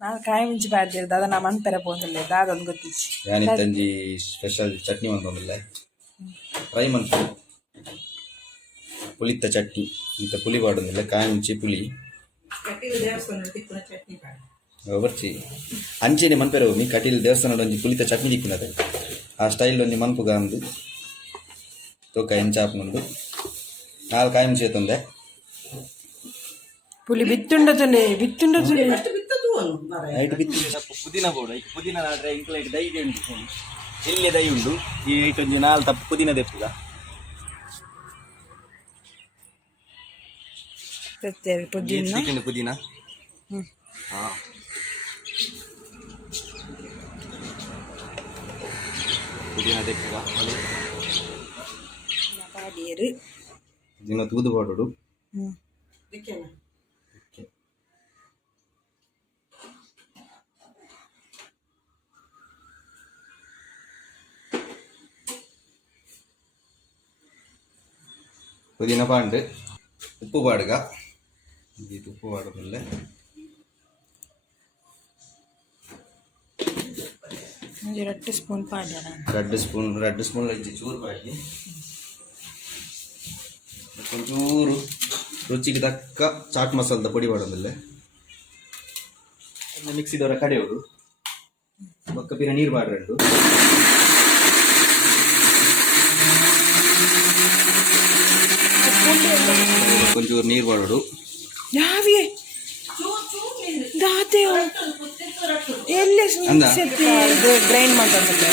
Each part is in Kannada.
ನಾನು ಕಾಯಿ ಮುಂಚೆ ಬಾಡ್ದಿರೋದು ಅದ ನಾ ಮನ್ಪೆರ ಪೋಂದಿಲ್ಲ ಅದೊಂದು ಗೊತ್ತಿಚ್ಚಿ ಯಾನಿತ್ತಂಜಿ ಸ್ಪೆಷಲ್ ಚಟ್ನಿ ಮಂತೊಂದಿಲ್ಲ ಫ್ರೈ ಮಂತ್ ಪುಳಿತ್ತ ಚಟ್ನಿ ಇಂತ ಪುಳಿ ಪಾಡೊಂದಿಲ್ಲ ಕಾಯಿ ಮುಂಚಿ ಪುಳಿ ಬರ್ಚಿ ಅಂಚೆನೆ ಮನ್ಪೆರ ಮೀ ಕಟೀಲ್ ದೇವಸ್ಥಾನದ ಒಂಜಿ ಪುಳಿತ ಚಟ್ನಿ ತಿಕ್ಕಿನದೆ ಆ ಸ್ಟೈಲ್ ಒಂಜಿ ಮನ್ಪುಗ ಅಂದು ತೂಕ ಎಂಚಾಪುಂಡು ನಾಲ್ ಕಾಯಿ ಮುಂಚೆ ತಂದೆ ಪುಲಿ ಬಿತ್ತುಂಡತಲೆ ಐಟ್ ಬಿತ್ತಿ ಪುದೀನ ಬೋಡು ಐಕ್ ಪುದೀನ ನಾಡ್ರೆ ಇಂಕ್ಲ ಐಟ್ ದೈ ಉಂಟು ಎಲ್ಲಿ ದೈ ಉಂಡು ಈ ಐಟ್ ಒಂಜಿ ನಾಲ್ ತಪ್ಪು ಪುದೀನ ದೆಪ್ಪುಗ ಪುದೀನ ಪುದೀನ ಪುದೀನ ದೆಪ್ಪುಗ ಪುದೀನ ತೂದು ಪಾಡೋಡು പുതിന പാണ്ട് ഉപ്പ് പാടുക ഉപ്പ് പാടുന്നില്ല രണ്ട് സ്പൂൺ ചൂറ് പാടി ಒಂಚೂರು ರುಚಿಗೆ ತಕ್ಕ ಚಾಟ್ ಮಸಾಲದ ಪುಡಿ ಪಾಡೋದಿಲ್ಲ ಮಿಕ್ಸಿದವರ ಕಡೆಯೋಡು ಬೊಕ್ಕ ಪಿನ ನೀರು ಪಾಡ್ರೆಂಡು కొంచెం నీరు పడడు యావే దాతేయో ఎల్లే సెట్టి ಇದು ಗ್ರೈಂಡ್ ಮಾಡ್ತಾರೆ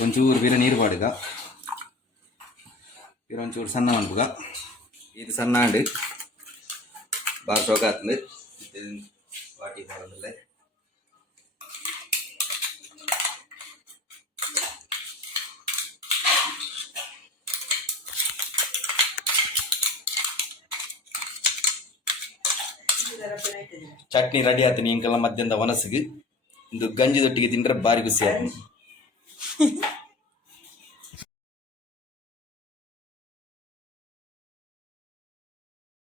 కొంచెం వీర నీరు పాడుಗ వీర ಒಂಚೂರು ಸಣ್ಣ ಮನ್ಪುಗ ಇದು ಸಣ್ಣ ಆಂಡು ಬಾగా ಸೋಗಾತ್ಂದು ವಾಟಿ ಮಾಡೋದಿಲ್ಲ ಚಟ್ನಿ ರೆಡಿ ಆತೀನಿ ಇಂಕಲ್ಲ ಮಧ್ಯಾಹ್ನದ ವನಸಿಗೆ ಇದು ಗಂಜಿದೊಟ್ಟಿಗೆ ತಿಂದ್ರೆ ಬಾರಿ ಖುಷಿ ಆಯ್ತು